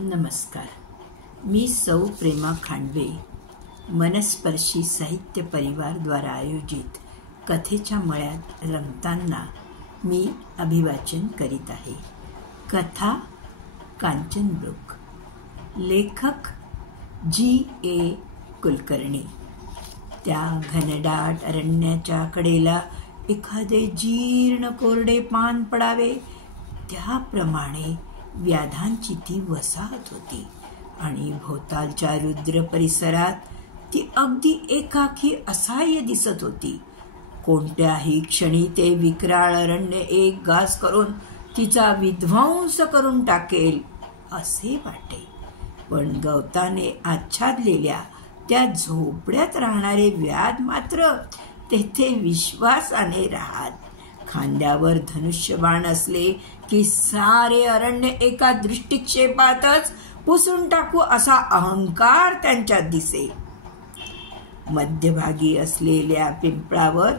नमस्कार. मी सौ प्रेमा खांडवे मनस्पर्शी साहित्य परिवार द्वारा आयोजित कथेच्या मळ्यात रंगताना मी अभिवाचन करीत आहे. कथा कांचनमृग. लेखक G.A. कुलकर्णी. त्या घनदाट अरण्याच्या कडेला एखादे जीर्ण कोरडे पान पडावे त्याप्रमाणे व्याधांची ती वसाहत होती आणि भोवतालच्या रुद्र परिसरात ती अगदी एकाकी असहाय्य दिसत होती. कोणत्याही क्षणी ते विक्राळ अरण्य एक घास करून तिचा विध्वंस करून टाकेल असे वाटे. पण गवताने आच्छादलेल्या त्या झोपड्यात राहणारे व्याध मात्र तेथे विश्वासाने राहत. खांद्यावर धनुष्यबाण असले की सारे अरण्य एका दृष्टिक्षेपातच पुसून टाकू असा अहंकार त्यांच्यात दिसे. मध्यभागी असलेल्या पिंपळावर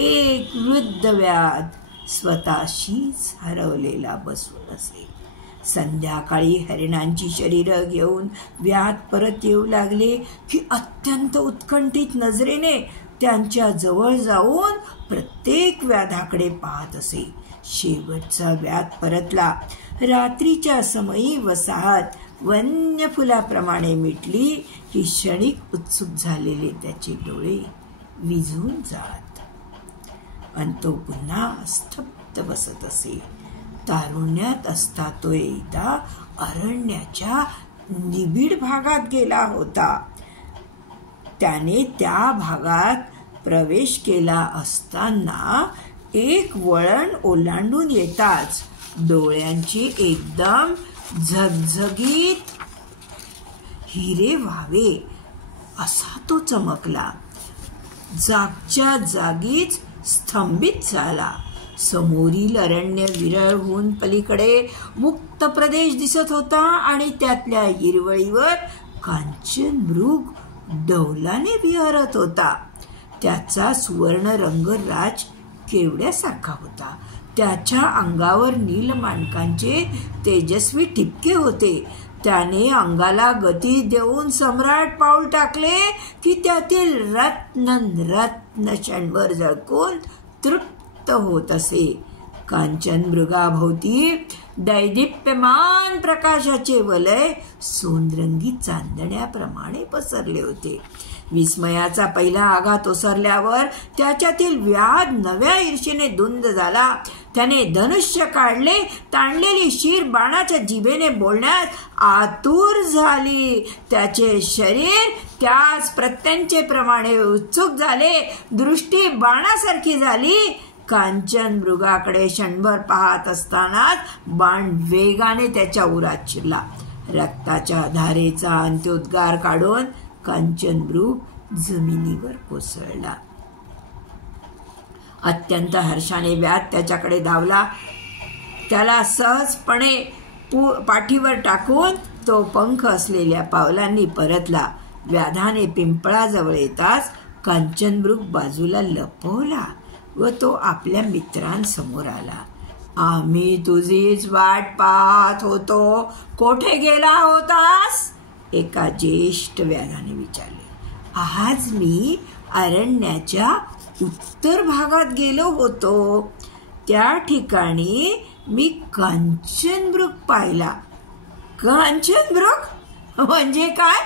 एक वृद्ध व्याध स्वतःशीच हरवलेला बसून असे. संध्याकाळी हरिणांची शरीरं घेऊन व्याध परत येऊ लागले की अत्यंत उत्कंठित नजरेने त्यांच्या जवळ जाऊन प्रत्येक व्याधाकडे पाहत असे. शेवटचा व्याध परतला. रात्रीच्या समयी वसाहत वन्य फुलाप्रमाणे मिटली की क्षणिक उत्सुक झालेले त्याचे डोळे विझून जात आणि तो पुन्हा स्तब्ध बसत असे. तारुण्यात असता तो एकदा अरण्याच्या निबिड भागात गेला होता. त्याने त्या भागात प्रवेश केला असताना एक वळण ओलांडून येताच डोळ्यांची एकदम झगझगीत हिरे व्हावे असा तो चमकला. जागच्या जागीच स्तंभित झाला. समोरील अरण्य विरळ होऊन पलीकडे मुक्त प्रदेश दिसत होता आणि त्यातल्या हिरवळीवर कांचनमृग डौलाने विहरत होता. त्याचा सुवर्ण रंग राज केवड्यासारखा होता. त्याच्या अंगावर नीलमाणकांचे तेजस्वी ठिपके होते. त्याने अंगाला गती देऊन सम्राट पाऊल टाकले की त्यातील रत्न रत्न क्षणभर झळकून तृप्त होत असे. कांचनमृगाभोवती दैदिप्यमान प्रकाशाचे वलय सोनरंगी चांदण्याप्रमाणे पसरले होते. विस्मयाचा पहिला आघात ओसरल्यावर त्याच्यातील व्याध नव्या ईर्षेने धुंद झाला. त्याने धनुष्य काढले. ताणलेली शीर बाणाच्या जिभेने बोलण्यास आतुर झाली. त्याचे शरीर त्याच प्रत्यंचे प्रमाणे उत्सुक झाले. दृष्टी बाणासारखी झाली. कांचनमृगाकडे क्षणभर पाहत असतानाच बाण वेगाने त्याच्या उरात शिरला. रक्ताच्या धारेचा अंत्योद्गार काढून कांचनमृग जमिनीवर कोसळला. अत्यंत हर्षाने व्याध त्याच्याकडे धावला. त्याला सहजपणे पाठीवर टाकून तो पंख असलेल्या पावलांनी परतला. व्याधाने पिंपळाजवळ येताच कांचनमृग बाजूला लपवला व तो आपल्या मित्रांसमोर आला. आम्ही तुझीच वाट पाहत होतो. कोठे गेला होतास? एका ज्येष्ठ व्याधाने विचारले. आज मी अरण्याच्या उत्तर भागात गेलो होतो. त्या ठिकाणी मी कांचनमृग पाहिला. कांचनमृग म्हणजे काय?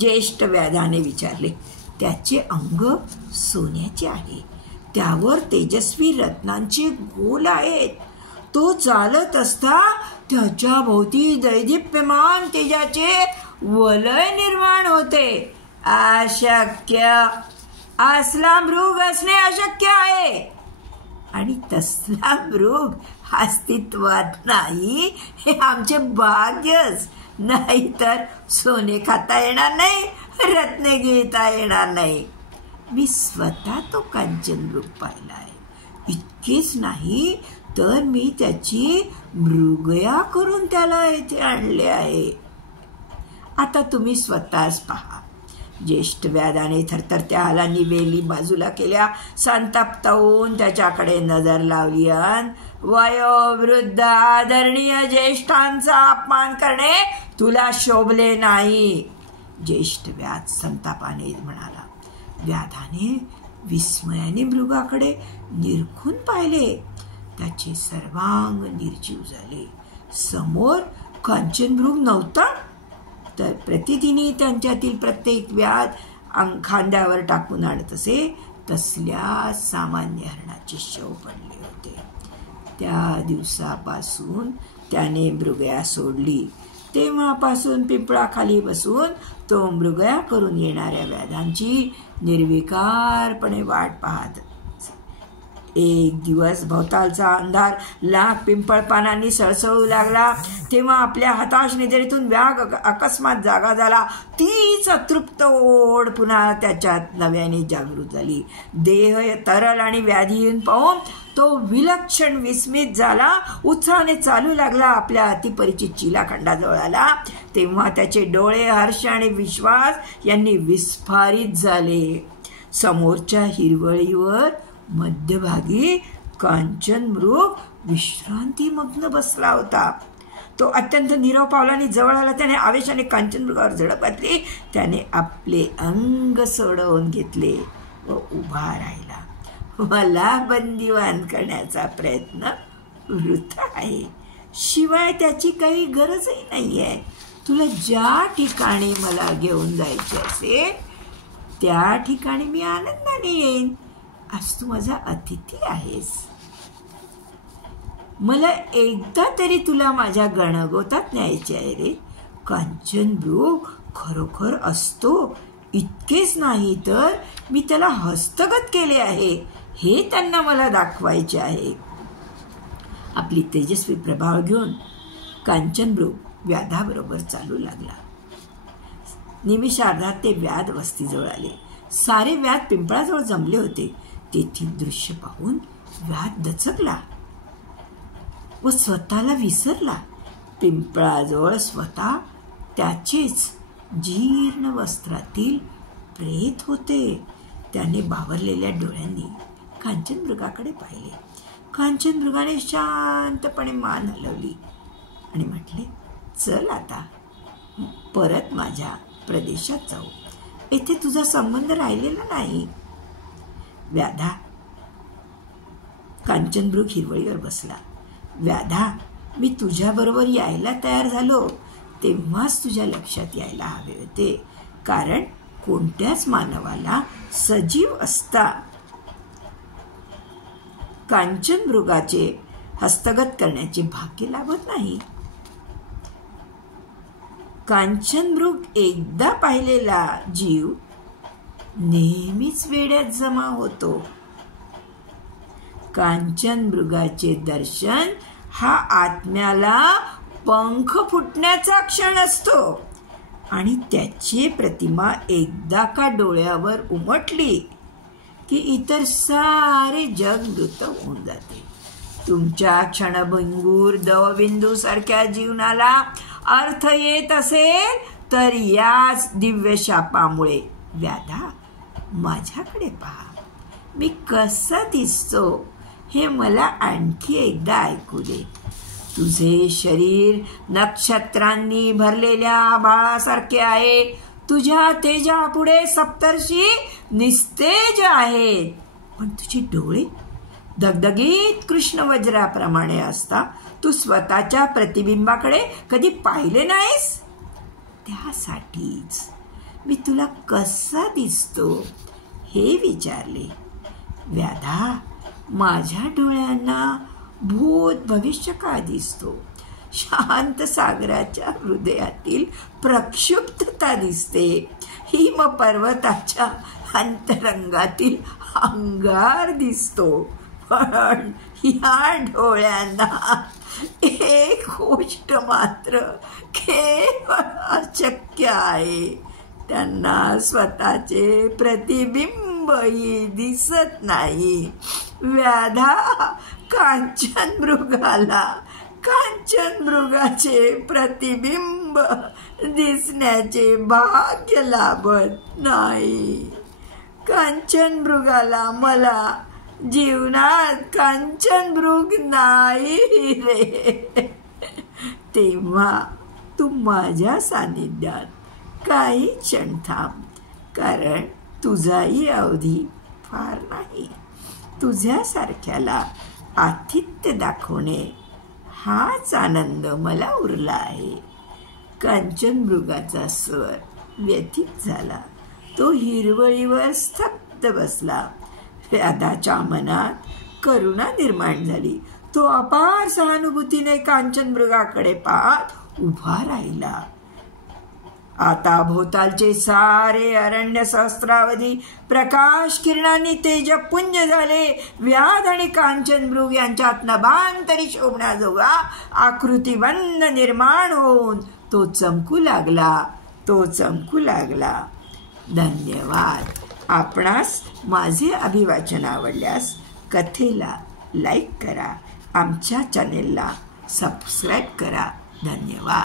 ज्येष्ठ व्याधाने विचारले. त्याचे अंग सोन्याचे आहे. त्यावर तेजस्वी रत्नांचे गोल आहेत. तो चालत असता त्याच्या भोवती दैदिप्यमान तेजाचे वलय निर्माण होते. अशक्य. असला मृग असणे अशक्य आहे. आणि तसला मृग अस्तित्वात नाही हे आमचे भाग्यच. नाही तर सोने खाता येणार नाही, रत्ने गिळता येणार नाही. मी स्वतः तो कांचनमृग पाहिला आहे. इतकेच नाही तर मी त्याची मृगया करून त्याला येथे आणले आहे. आता तुम्ही स्वतःच पहा. ज्येष्ठ व्याधाने थरथरत्या हालांनी वेली बाजूला केल्या. संतप्त होऊन त्याच्याकडे नजर लावली. वयोवृद्ध आदरणीय ज्येष्ठांचा अपमान करणे तुला शोभले नाही. ज्येष्ठ व्याध संतापाने म्हणाला. व्याधाने विस्मयाने मृगाकडे निरखून पाहिले. त्याचे सर्वांग निर्जीव झाले. समोर कांचन मृग नव्हता, तर प्रतिदिनी त्यांच्यातील प्रत्येक व्याध खांद्यावर टाकून आणत असे तसल्या सामान्य हरणाचे शव पडले होते. त्या दिवसापासून त्याने मृगया सोडली. तेव्हापासून पिंपळाखाली बसून तो मृगया करून येणाऱ्या व्याधांची निर्विकारपणे वाट पाहत. एक दिवस भोवतालचा अंधार लाख पिंपळ पानांनी सळसळू लागला. तेव्हा आपल्या हताश निद्रेतून व्याघ अकस्मात जागा झाला. तीच अतृप्त ओढ पुन्हा त्याच्यात नव्याने जागृत झाली. देह तरल आणि व्याधीहीन पाहून तो विलक्षण विस्मित झाला. उत्साहाने चालू लागला. आपल्या अतिपरिचित चिलाखंडाजवळ आला तेव्हा त्याचे डोळे हर्ष आणि विश्वास यांनी विस्फारित झाले. समोरच्या हिरवळीवर मध्यभागी कांचन मृग विश्रांतीमग्न बसला होता. तो अत्यंत नीरव पावला आणि जवळ आला. त्याने आवेशाने कांचन मृगावर झडप घातली. त्याने आपले अंग सोडवून घेतले व उभा राहिला. मला बंदिवान करण्याचा प्रयत्न वृथा आहे. शिवाय त्याची काही गरजही नाहीये. तुला ज्या ठिकाणी मला घेऊन जायचे असेल त्या ठिकाणी मी आनंदाने येईन. आज तू माझा अतिथी आहेस. मला एकदा तरी तुला माझ्या गणगोतात न्यायचे आहे रे. कांचन मृग खरोखर असतो. इतकेच नाही तर मी त्याला हस्तगत केले आहे हे त्यांना मला दाखवायचे आहे. आपली तेजस्वी प्रभाव घेऊन कांचन मृग व्याधाबरोबर चालू लागला. निमिषार्धात ते व्याध वस्तीजवळ आले. सारे व्याध पिंपळाजवळ जमले होते. तेथील दृश्य पाहून व्याध दचकला व स्वतःला विसरला. पिंपळाजवळ स्वतः त्याचेच जीर्ण वस्त्रातील प्रेत होते. त्याने बावरलेल्या डोळ्यांनी कांचन मृगाकडे पाहिले. कांचन मृगाने शांतपणे मान हलवली आणि म्हटले, चल आता परत माझ्या प्रदेशात जाऊ. येथे तुझा संबंध राहिलेला नाही. व्याधा. कांचन मृग हिरवळीवर बसला. व्याधा, मी तुझ्याबरोबर यायला तयार झालो तेव्हाच तुझ्या लक्षात यायला हवे होते. कारण कोणत्याच मानवाला सजीव असता कांचन मृगाचे हस्तगत करण्याचे भाग्य लाभत नाही. कांचन मृग एकदा पाहिलेला जीव नेहमीच वेड्यात जमा होतो. कांचन मृगाचे दर्शन हा आत्म्याला पंख फुटण्याचा क्षण असतो आणि त्याची प्रतिमा एकदा का डोळ्यावर उमटली की इतर सारे जग मृत होऊन जाते. तुमच्या क्षणभंगूर दवबिंदू सारख्या जीवनाला अर्थ येत असेल तर याच दिव्य शापामुळे. व्याधा, माझ्याकडे पहा. मी कसा दिसतो हे मला आणखी एकदा ऐकू दे. तुझे शरीर नक्षत्रांनी भरलेल्या आभाळासारखे आहे. तुझ्या तेजापुढे सप्तर्षी निस्तेज आहेत. पण तुझे डोळे दगदगीत कृष्ण वज्राप्रमाणे असता. तू स्वतःच्या प्रतिबिंबाकडे कधी पाहिले नाहीस. त्यासाठीच मी तुला कसा दिसतो हे विचारले. व्याधा, माझ्या डोळ्यांना भूत भविष्य काळ दिसतो. शांत सागराच्या हृदयातील प्रक्षुब्धता दिसते. हिम पर्वताच्या अंतरंगातील अंगार दिसतो. पण या डोळ्यांना एक गोष्ट मात्र केवळ अशक्य आहे. त्यांना स्वतःचे प्रतिबिंबही दिसत नाही. व्याधा, कांचन मृगाला कांचन मृगाचे प्रतिबिंब लांब दिसण्याचे भाग्य लाभत नाही. कांचनमृगाला मला जीवनात कांचनमृग नाही रे. तेव्हा तू माझ्या सानिध्यात काही क्षण थांब, कारण तुझाही अवधी फार नाही. तुझ्यासारख्याला आतिथ्य दाखवणे हाच आनंद मला उरला आहे. कांचनमृगाचा स्वर व्यथित झाला. तो हिरवळीवर स्तब्ध बसला. राधाच्या मनात करुणा निर्माण झाली. तो अपार सहानुभूतीने कांचनमृगाकडे पाहत उभा राहिला. आता भोवतालचे सारे अरण्य सहस्रावधी प्रकाश किरणांनी तेजपुंज झाले. व्याध आणि कांचनमृग यांच्यात नभांतरी शोभण्याजोगा आकृतिबंध निर्माण होऊन तो चमकू लागला. धन्यवाद. आपणास माझे अभिवाचन आवडल्यास कथेला लाईक करा, आमच्या चॅनेलला सबस्क्राईब करा. धन्यवाद.